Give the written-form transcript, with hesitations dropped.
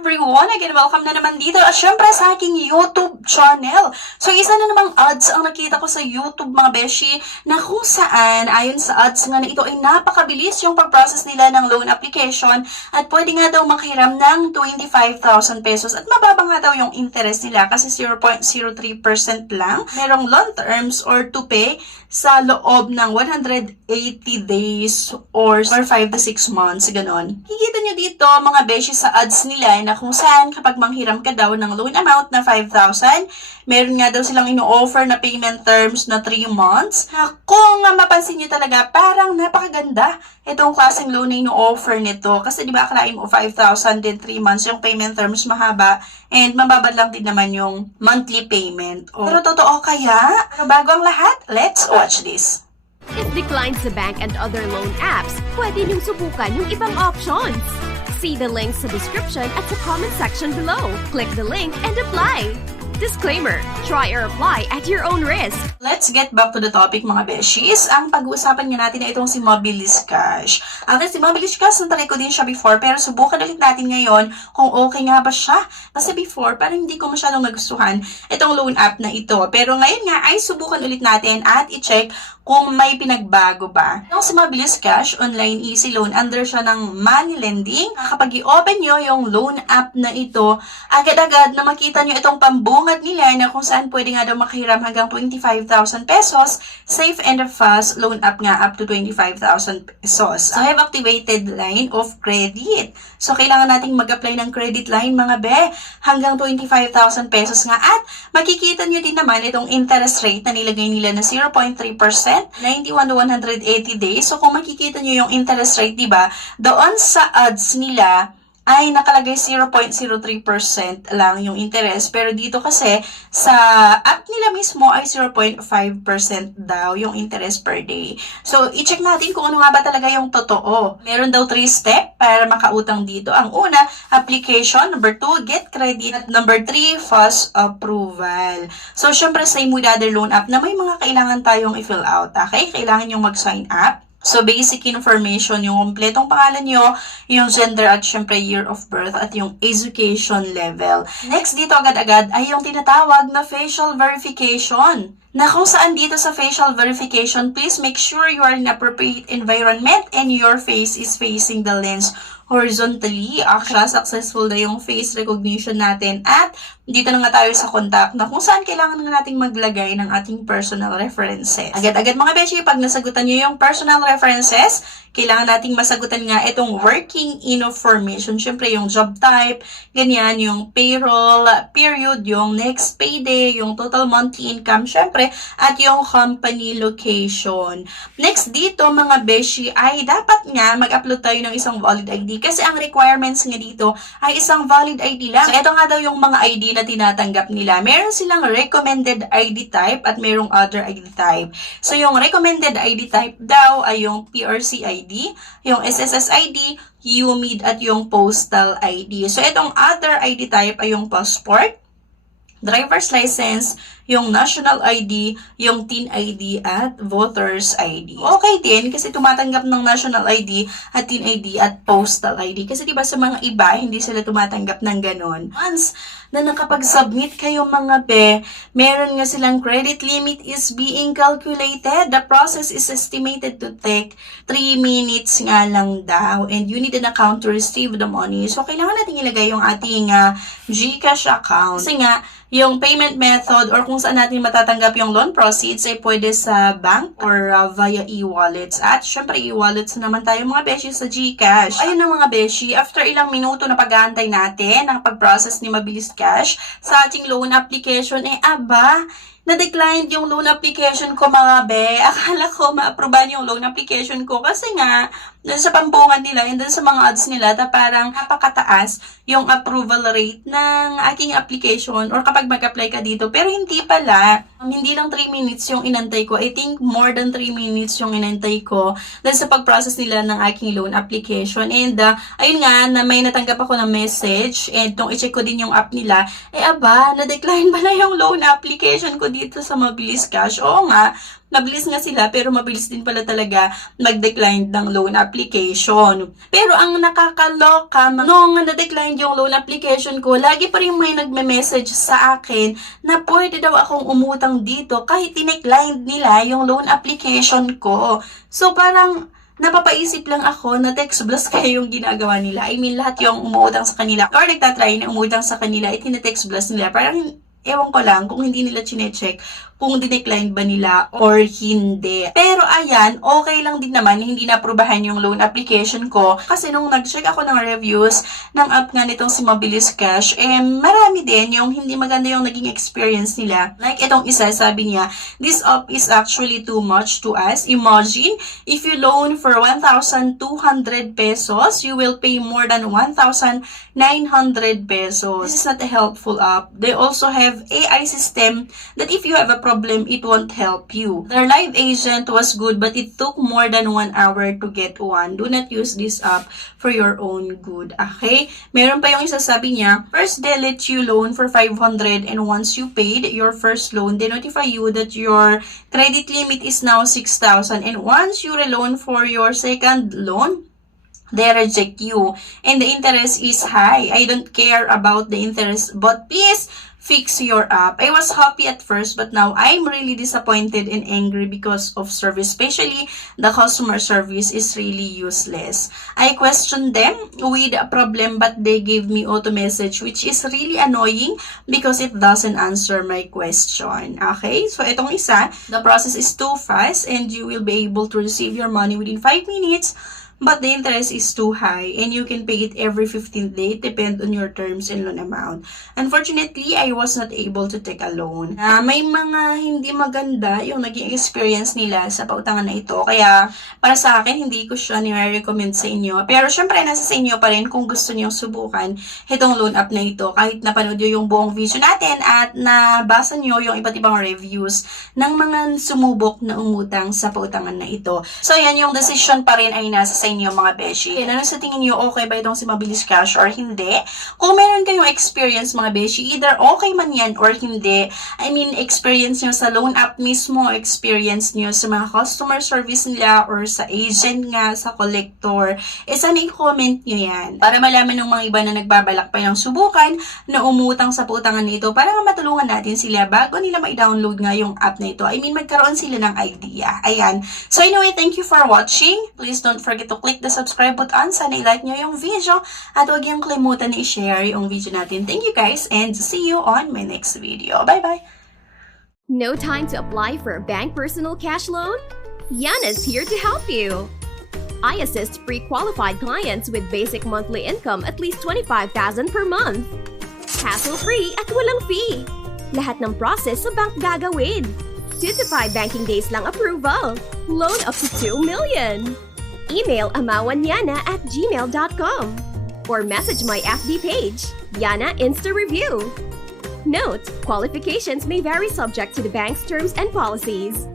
everyone! Again, welcome na naman dito at syempre sa aking YouTube channel. So, isa na namang ads ang nakita ko sa YouTube mga beshi na kung saan, ayon sa ads nga na ito ay napakabilis yung pag-process nila ng loan application at pwede nga daw makahiram ng 25,000 pesos at mababa nga daw yung interest nila kasi 0.03% lang. Merong loan terms or to pay sa loob ng 180 days or 5 to 6 months, ganon. Higita nyo dito mga beshi sa ads nila na kung saan kapag manghiram ka daw ng loan amount na 5,000, meron nga daw silang ino-offer na payment terms na 3 months. Na kung mapansin nyo talaga, parang napakaganda itong klaseng loan na ino-offer nito. Kasi di ba akalain mo 5,000 din 3 months yung payment terms mahaba and mababad lang din naman yung monthly payment. Pero totoo kaya? Pero bago ang lahat, let's watch this. If declined sa bank and other loan apps, pwede niyong subukan yung ibang options. See the links sa description at sa comment section below. Click the link and apply. Disclaimer, try or apply at your own risk. Let's get back to the topic mga beshies. Ang pag-uusapan nga natin ay itong si Mobilis Cash. Si Mobilis Cash, natry ko din siya before pero subukan ulit natin ngayon kung okay nga ba siya. Kasi before, parang hindi ko masyadong nagustuhan itong loan app na ito. Pero ngayon nga ay subukan ulit natin at i-check kung may pinagbago ba. Yung si Mobilis Cash, online easy loan, under siya ng money lending. Kapag i-open nyo yung loan app na ito, agad-agad na makita nyo itong pambungad nila na kung saan pwede nga daw makahiram hanggang 25,000 pesos. Safe and fast loan app nga up to 25,000 pesos. So, I have activated line of credit. So, kailangan nating mag-apply ng credit line mga be hanggang 25,000 pesos nga. At makikita nyo din naman itong interest rate na nilagay nila na 0.3%. 91 to 180 days. So, kung makikita nyo yung interest rate, diba, doon sa ads nila, ay nakalagay 0.03% lang yung interest. Pero dito kasi, sa app nila mismo ay 0.5% daw yung interest per day. So, i-check natin kung ano nga ba talaga yung totoo. Meron daw 3 step para makautang dito. Ang una, application. Number 2, get credit. At number 3, fast approval. So, syempre, same with other loan app na may mga kailangan tayong i-fill out. Okay? Kailangan yung mag-sign up. So, basic information, yung kumpletong pangalan nyo, yung gender at syempre year of birth at yung education level. Next dito agad-agad ay yung tinatawag na facial verification. Na kung saan dito sa facial verification, please make sure you are in appropriate environment and your face is facing the lens horizontally. Actually, successful na yung face recognition natin. At dito na nga tayo sa contact na kung saan kailangan nga nating maglagay ng ating personal references. Agad-agad mga beshi, pag nasagutan nyo yung personal references, kailangan nating masagutan nga itong working information. Siyempre, yung job type, ganyan, yung payroll, period, yung next payday, yung total monthly income, siyempre, at yung company location. Next dito, mga beshi, ay dapat nga mag-upload tayo ng isang valid ID kasi ang requirements nga dito ay isang valid ID lang. So, ito nga daw yung mga ID na tinatanggap nila. Meron silang recommended ID type at merong other ID type. So, yung recommended ID type daw ay yung PRC ID, yung SSS ID, UMID at yung postal ID. So, itong other ID type ay yung passport, driver's license, yung national ID, yung TIN ID, at voter's ID. Okay din, kasi tumatanggap ng national ID at TIN ID at postal ID. Kasi diba sa mga iba, hindi sila tumatanggap ng ganon. Once na nakapag-submit kayo mga be, meron nga silang credit limit is being calculated. The process is estimated to take 3 minutes nga lang daw. And you need an account to receive the money. So, kailangan natin ilagay yung ating GCash account. Kasi nga, yung payment method or kung saan natin matatanggap yung loan proceeds ay pwede sa bank or via e-wallets. At syempre e-wallets naman tayo mga beshi sa GCash. Ayun na mga beshi, after ilang minuto na pag-aantay natin ang pag-process ni Mobilis Cash sa ating loan application, na-declined yung loan application ko mga be. Akala ko ma-approvean yung loan application ko kasi nga, dun sa pambungan nila and dun sa mga ads nila, parang napakataas yung approval rate ng aking application or kapag mag-apply ka dito. Pero hindi pala. Hindi lang 3 minutes yung inantay ko. I think more than 3 minutes yung inantay ko dun sa pag-process nila ng aking loan application. And ayun nga, na may natanggap ako ng message and nung i-check ko din yung app nila, na-decline pala yung loan application ko dito sa Mobilis Cash. Oo nga, mabilis nga sila pero mabilis din pala talaga mag-decline ng loan application. Pero ang nakakaloka, nung na-decline yung loan application ko, lagi pa rin may nagme-message sa akin na pwede daw akong umutang dito kahit tinecline nila yung loan application ko. So parang napapaisip lang ako na text blast kaya yung ginagawa nila. I mean, lahat yung umuutang sa kanila or nagtatry na umutang sa kanila, text blast nila. Parang ewan ko lang kung hindi nila chinecheck kung dinecline ba nila or hindi. Pero ayan, okay lang din naman, hindi na-aprobahan yung loan application ko. Kasi nung nag-check ako ng reviews ng app nga nitong si Mabilis Cash, marami din yung hindi maganda yung naging experience nila. Like itong isa, sabi niya, this app is actually too much to us. Imagine, if you loan for 1,200 pesos, you will pay more than 1,900 pesos. This is not a helpful app. They also have AI system that if you have a problem, it won't help you. Their live agent was good, but it took more than 1 hour to get one. Do not use this app for your own good. Okay? Meron pa yung isa, sabi niya, first they let you loan for 500 and once you paid your first loan, they notify you that your credit limit is now 6,000 and once you reloan for your second loan, they reject you and the interest is high. I don't care about the interest, but please fix your app. I was happy at first, but now I'm really disappointed and angry because of service. Especially, the customer service is really useless. I questioned them with a problem, but they gave me auto message, which is really annoying because it doesn't answer my question. Okay? So, itong isa, the process is too fast and you will be able to receive your money within 5 minutes. But the interest is too high and you can pay it every 15th day, depend on your terms and loan amount. Unfortunately, I was not able to take a loan. May mga hindi maganda yung naging experience nila sa pautangan na ito. Kaya, para sa akin, hindi ko siya nire-recommend sa inyo. Pero syempre, nasa sa inyo pa rin kung gusto niyo subukan itong loan app na ito. Kahit napanood nyo yung buong video natin at nabasa nyo yung iba't ibang reviews ng mga sumubok na umutang sa pautangan na ito. So, yan yung decision pa rin ay nasa sa inyo mga beshi. Ano sa tingin niyo, okay ba itong si Mabilis Cash or hindi? Kung meron kayong experience mga beshi, either okay man yan or hindi, I mean, experience nyo sa loan app mismo, experience nyo sa mga customer service nila or sa agent nga, sa collector, sana i-comment nyo yan para malaman ng mga iba na nagbabalak pa ng subukan na umutang sa putangan nito para nga matulungan natin sila bago nila ma-download nga yung app na ito. I mean, magkaroon sila ng idea. Ayan. So anyway, thank you for watching. Please don't forget to click the subscribe button. Sana i-like nyo yung video at huwag yung kalimutan na i-share yung video natin. Thank you guys and see you on my next video. Bye-bye! No time to apply for a bank personal cash loan? Yana's here to help you. I assist pre-qualified clients with basic monthly income at least 25,000 per month. Hassle-free at walang fee. Lahat ng process sa bank gagawin. 2 to 5 banking days lang approval. Loan up to 2 million. Email amawanyana@gmail.com or message my FB page, Yana Insta Review. Note, qualifications may vary subject to the bank's terms and policies.